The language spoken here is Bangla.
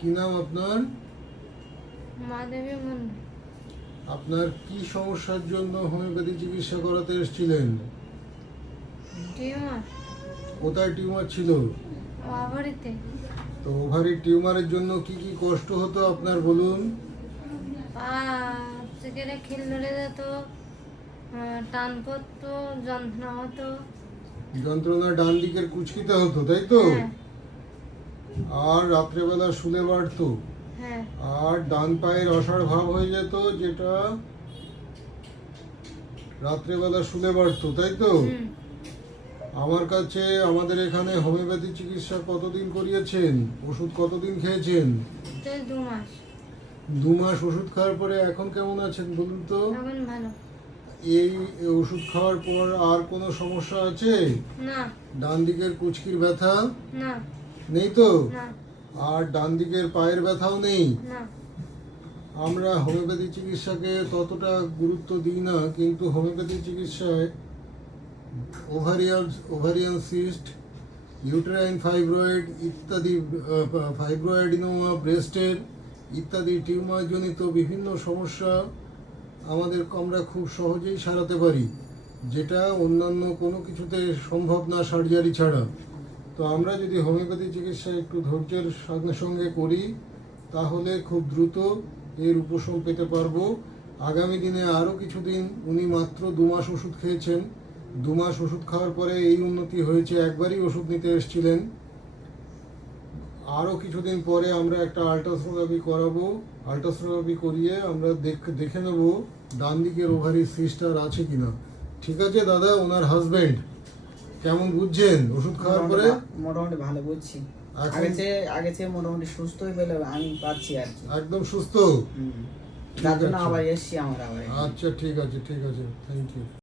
কি নাম আপনার? মাধবী মুন্ডু। আপনার কি সমস্যার জন্য হোমিওপ্যাথি চিকিৎসা করাতে এসেছিলেন? টিউমার কোথায় টিউমার ছিল? ওভারিতে। তো ওভারি টিউমারের জন্য কি কি কষ্ট হতো আপনার বলুন? পা থেকে খিল ধরে যেত, টান পড়তো, যন্ত্রণা হতো। যন্ত্রণা ডান দিকের কুচকিতে হতো, তাই তো? হ্যাঁ আর রাত্রেবেলা শুলে বাড়তো, হ্যাঁ আর ডান পায়ের অসাড় ভাব হয়ে যেত, যেটা রাত্রেবেলা শুলে বাড়তো, তাই তো? হুম। আমার কাছে আমাদের এখানে হোমিওপ্যাথি চিকিৎসা কতদিন করিয়েছেন? ওষুধ কতদিন খেয়েছেন? তো 2 মাস। 2 মাস ওষুধ খাওয়ার পরে এখন কেমন আছেন বলুন তো? এখন ভালো। এই ওষুধ খাওয়ার পর আর কোনো সমস্যা আছে? না ডান দিকের কুচকির ব্যথা না নেই তো? না আর ডান দিকের পায়ের ব্যথাও নেই? না। আমরা হোমিওপ্যাথি চিকিৎসাকে ততটা গুরুত্ব দিই না, কিন্তু হোমিওপ্যাথি চিকিৎসায় ওভারিয়ান সিস্ট, ইউটেরাইন ফাইব্রয়েড ইত্যাদি, ফাইব্রয়েডিনোমা ব্রেস্টের ইত্যাদি টিউমারজনিত বিভিন্ন সমস্যা আমরা খুব সহজেই সারাতে পারি, যেটা অন্যান্য কোনো কিছুতে সম্ভব না সার্জারি ছাড়া। তো আমরা যদি হোমিওপ্যাথি চিকিৎসা একটু ধৈর্যের সঙ্গে সঙ্গে করি, তাহলে খুব দ্রুত এর উপশম পেতে পারবো। আগামী দিনে আরও কিছুদিন, উনি মাত্র 2 মাস ওষুধ খেয়েছেন, 2 মাস ওষুধ খাওয়ার পরে এই উন্নতি হয়েছে। একবারই ওষুধ নিতে এসেছিলেন। আরও কিছুদিন পরে আমরা একটা আল্ট্রাসোনোগ্রাফি করাবো। আল্ট্রাসোনোগ্রাফি করিয়ে আমরা দেখে নেব ডান দিকের ওভারি সিস্টার আছে কিনা। ঠিক আছে দাদা? ওনার হাজবেন্ড কেমন বুঝছেন ওষুধ খাওয়ার পরে? মোটামুটি ভালো বুঝছি। এখন আগে চেয়ে মোটামুটি সুস্থই পেলে আমি পাচ্ছি আর কি। একদম সুস্থ? তার জন্য আছে। আবার এসছি আমরা আবার। আচ্ছা, ঠিক আছে, থ্যাংক ইউ।